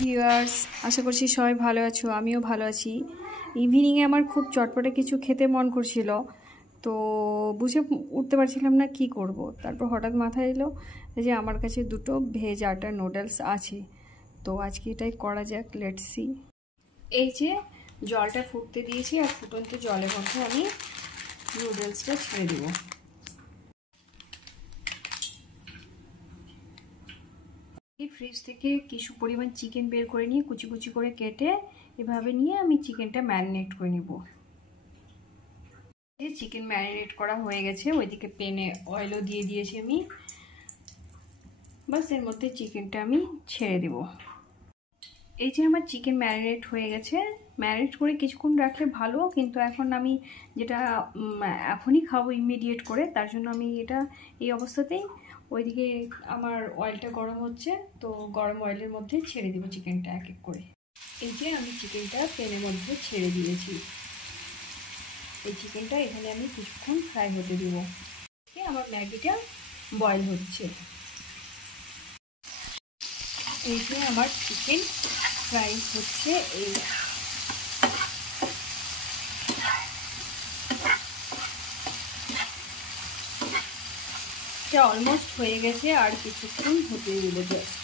Viewers, আশা করছি সবাই ভালো আছো। আমিও ভালো আছি। ইভিনিংয়ে আমার খুব চটপটে কিছু খেতে মন করছিল, তো বুঝে উঠতে পারছিলাম না কি করব। তারপর হঠাৎ মাথায় এলো যে আমার কাছে দুটো ভেজ আটা নুডলস আছে, তো আজকে এটাই করা যাক। Let's see. এই যে জলটা ফুটতে দিয়েছি, আর ফুটন্ত জলের মধ্যে আমি নুডলসটা ছেড়ে দেবো। ফ্রিজ থেকে কিছু পরিমাণ চিকেন বের করে নিয়ে কুচি কুচি করে কেটে এভাবে নিয়ে আমি চিকেনটা ম্যারিনেট করে নিব। এই চিকেন ম্যারিনেট করা হয়ে গেছে, ওইদিকে প্যানে অয়েলও দিয়ে দিয়েছি আমি। বাস এর মধ্যে চিকেনটা আমি ছেড়ে দেব। এই যে আমার চিকেন ম্যারিনেট হয়ে গেছে। ম্যারিনেট করে কিছুক্ষণ রাখলে ভালো, কিন্তু এখন আমি যেটা এখনই খাবো ইমিডিয়েট করে, তার জন্য আমি এটা এই অবস্থাতেই, ওইদিকে আমার অয়েলটা গরম হচ্ছে, তো গরম অয়েলের মধ্যে ছেড়ে দিব চিকেনটা এক এক করে। এই যে আমি চিকেনটা প্যানের মধ্যে ছেড়ে দিয়েছি। এই চিকেনটা এখানে আমি কিছুক্ষণ ফ্রাই হতে দিব। আমার ম্যাগিটা বয়েল হচ্ছে। এই যে আমার চিকেন ফ্রাই হচ্ছে। এই অলমোস্ট হয়ে গেছে, আর কিছুক্ষণ হতে দিব জাস্ট।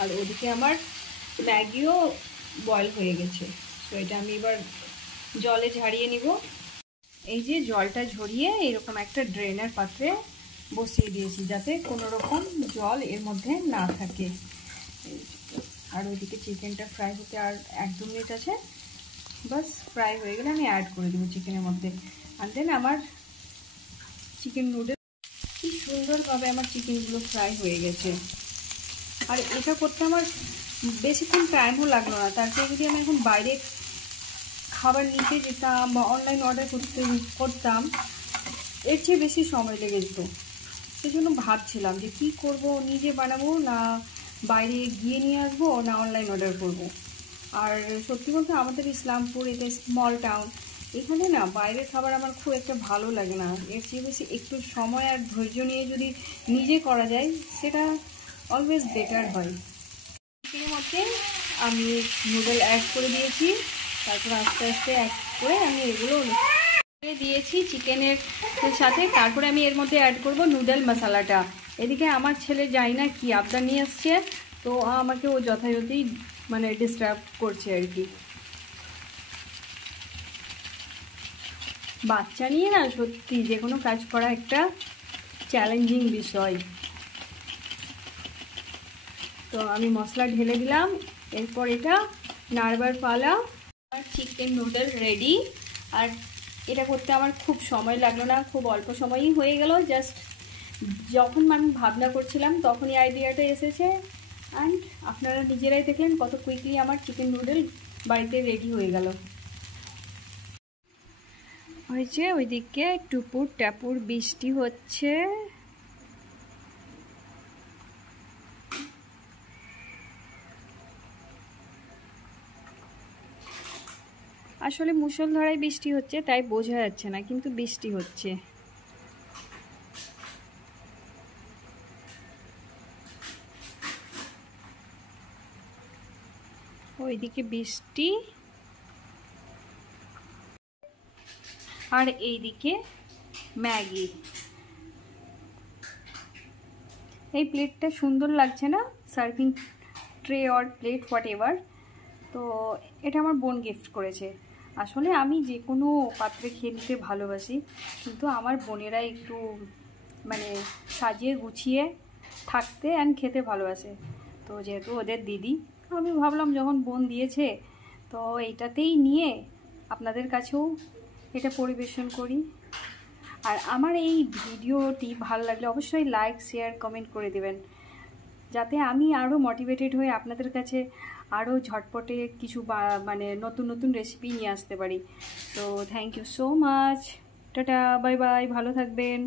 আর ওদিকে আমার ম্যাগিও বয়েল হয়ে গেছে, তো এটা আমি এবার জলে ঝারিয়ে নিব। এই যে জলটা ঝরিয়ে এরকম একটা ড্রেনের পাত্রে বসিয়ে দিয়েছি, যাতে কোনো রকম জল এর মধ্যে না থাকে। আর ওইদিকে চিকেনটা ফ্রাই হতে আর 1-2 মিনিট আছে। বাস ফ্রাই হয়ে গেলে আমি অ্যাড করে দেবো চিকেনের মধ্যে। আর দেন আমার চিকেন নুডলস কি সুন্দরভাবে আমার চিকেনগুলো ফ্রাই হয়ে গেছে। আর এটা করতে আমার বেশিক্ষণ টাইমও লাগলো না। তারপরে যদি আমি এখন বাইরে খাবার নিতে যেতাম বা অনলাইন অর্ডার করতাম, এর চেয়ে বেশি সময় লেগে যেত। সেজন্য ভাবছিলাম যে কি করব, নিজে বানাবো না বাইরে গিয়ে নিয়ে আসবো, না অনলাইন অর্ডার করব। আর সত্যি বলতে আমাদের ইসলামপুর এটা স্মল টাউন, এখানে না বাইরের খাবার আমার খুব একটা ভালো লাগে না। এর চেয়ে বেশি একটু সময় আর ধৈর্য নিয়ে যদি নিজে করা যায়, সেটা অলওয়েজ বেটার হয়। চিকেনের মধ্যে আমি নুডল অ্যাড করে দিয়েছি, তারপর আস্তে আস্তে অ্যাড করে আমি এগুলো দিয়েছি চিকেনের সাথে। তারপরে আমি এর মধ্যে অ্যাড করব নুডল মশলাটা। এদিকে আমার ছেলে জানি না কি আবদার নিয়ে আসছে, তো আমাকে ও যথাযথই মানে ডিস্টার্ব করছে আর কি। বাচ্চা নিয়ে না সত্যি যে কোনো কাজ করা একটা চ্যালেঞ্জিং বিষয়। তো আমি মশলা ঢেলে দিলাম, এরপর এটা নাড়বার পালা। আর চিকেন নুডল রেডি। আর এটা করতে আমার খুব সময় লাগলো না, খুব অল্প সময়ই হয়ে গেল। জাস্ট যখন আমি ভাবনা করছিলাম তখনই আইডিয়াটা এসেছে। অ্যান্ড আপনারা নিজেরাই দেখলেন কত কুইকলি আমার চিকেন নুডল বাড়িতে রেডি হয়ে গেল। হয়েছে ওইদিকে টুপুর ট্যাপুর বৃষ্টি হচ্ছে। আসলে মুষলধারায় বৃষ্টি হচ্ছে, তাই বোঝা যাচ্ছে না, কিন্তু বৃষ্টি হচ্ছে। ওইদিকে বৃষ্টি, আর এইদিকে ম্যাগি। এই প্লেটটা সুন্দর লাগছে না? Serving tray or plate what ever. তো এটা আমার বোন গিফট করেছে। আসলে আমি যে কোনো পাত্রে খেয়ে নিতে ভালোবাসি, কিন্তু আমার বোনেরা একটু মানে সাজিয়ে গুছিয়ে থাকতে অ্যান্ড খেতে ভালোবাসে। তো যেহেতু ওদের দিদি, আমি ভাবলাম যখন বোন দিয়েছে, তো এইটাতেই নিয়ে আপনাদের কাছেও এটা পরিবেশন করি। আর আমার এই ভিডিওটি ভালো লাগলে অবশ্যই লাইক, শেয়ার, কমেন্ট করে দেবেন, যাতে আমি আরও মোটিভেটেড হয়ে আপনাদের কাছে আরও ঝটপটে কিছু মানে নতুন নতুন রেসিপি নিয়ে আসতে পারি। তো thank you so much. Tata, bye bye, ভালো থাকবেন।